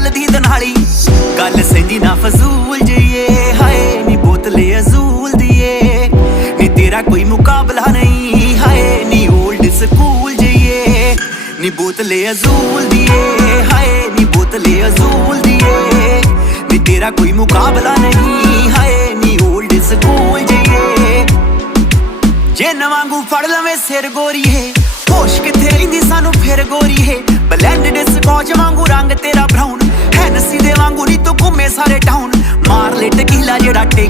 ਚੱਲਦੀ ਦਨਾਲੀ ਗੱਲ ਸੈਂਦੀ ਨਾ ਫਜ਼ੂਲ ਜਈਏ ਹਾਏ ਨੀ ਬੋਤਲੇ ਅਜ਼ੂਲ ਦੀਏ ਨੀ ਤੇਰਾ ਕੋਈ ਮੁਕਾਬਲਾ ਨਹੀਂ ਹਾਏ ਨੀ ਓਲਡ ਸਕੂਲ ਜਈਏ ਨੀ ਬੋਤਲੇ ਅਜ਼ੂਲ ਦੀਏ ਹਾਏ ਨੀ ਬੋਤਲੇ ਅਜ਼ੂਲ ਦੀਏ ਨੀ ਤੇਰਾ ਕੋਈ ਮੁਕਾਬਲਾ ਨਹੀਂ ਹਾਏ ਨੀ ਓਲਡ ਸਕੂਲ ਜਈਏ ਜਿੰਨ ਵਾਂਗੂ ਫੜ ਲਵੇਂ ਸਿਰ ਗੋਰੀਏ ਹੋਸ਼ ਕਿੱਥੇ ਰਹਿੰਦੀ ਸਾਨੂੰ ਫਿਰ ਗੋਰੀਏ ਬਲੈਂਡਡ ਸਕੌਚ ਵਾਂਗੂ ਰੰਗ ਤੇਰਾ ਬਰਾਊਨ ਹੈਨਸੀ ਦੇ ਵਾਂਗੂ ਨੀ ਤੂੰ ਘੁੰਮੇ ਸਾਰੇ ਟਾਊਨ ਮਾਰ ਲੈ ਟਕੀਲਾ ਜਿਹੜਾ ਟੇਕ